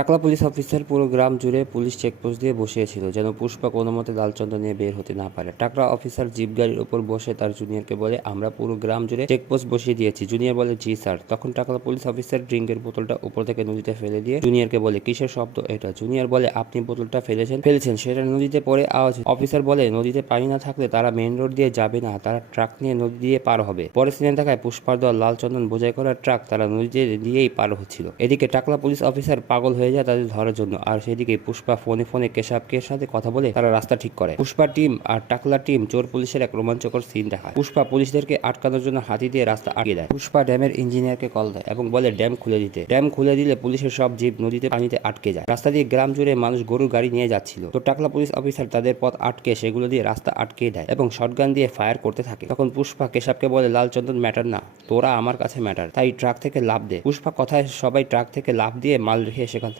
টাকলা police officer পুরো গ্রাম জুড়ে পুলিশ চেকপোস্ট দিয়ে বসিয়েছিল যেন পুষ্পা কোনো মতে লালচন্দ্র নিয়ে বের হতে না পারে। টাকলা অফিসার জিপ গাড়ির উপর বসে তার জুনিয়রকে বলে, আমরা পুরো গ্রাম জুড়ে চেকপোস্ট বসিয়ে দিয়েছি। জুনিয়র বলে, জি স্যার। তখন টাকলা পুলিশ অফিসার ড্রিঙ্কের বোতলটা উপর থেকে নদীতে ফেলে দিয়ে জুনিয়রকে বলে, কিসের শব্দ এটা? জুনিয়র বলে, আপনি বোতলটা ফেলেছেন সেটা নদীতে পড়ে আওয়াজ। অফিসার বলে, নদীতে পানি না থাকলে তারা মেইন রোড দিয়ে যাবে না, তারা ট্রাক নিয়ে নদী দিয়ে পার হবে। পরে সিনে দেখায় পুষ্পার দল লালচন্দন বোঝাই করার ট্রাক তারা নদীতে দিয়েই পার হচ্ছিল। এদিকে টাকলা পুলিশ অফিসার পাগল হয়ে যায় তাদের ধরার জন্য, আর সেদিকে পুষ্পা ফোনে কেশবকে সাথে কথা বলে তারা রাস্তা ঠিক করে। পুষ্পা টিম আর টাকলা টিম চোর পুলিশের এক রোমাঞ্চকর সিন দেখায়। পুষ্পা পুলিশদেরকে আটকানোর জন্য হাতি দিয়ে রাস্তা আটকে দেয়। পুষ্পা ড্যামের ইঞ্জিনিয়ারকে কল দেয় এবং বলে ড্যাম খুলে দিতে। ড্যাম খুলে দিলে পুলিশের সব জিপ নদীতে পানিতে আটকে যায়। রাস্তা দিয়ে গ্রাম জুড়ে মানুষ গরুর গাড়ি নিয়ে যাচ্ছিল, তো টাকলা পুলিশ অফিসার তাদের পথ আটকে সেগুলো দিয়ে রাস্তা আটকে দেয় এবং শটগান দিয়ে ফায়ার করতে থাকে। তখন পুষ্পা কেশবকে বলে, লালচন্দন ম্যাটার না, তোরা আমার কাছে ম্যাটার, তাই ট্রাক থেকে লাফ দে। পুষ্পা কথায় সবাই ট্রাক থেকে লাফ দিয়ে মাল রেখে সেখান থেকে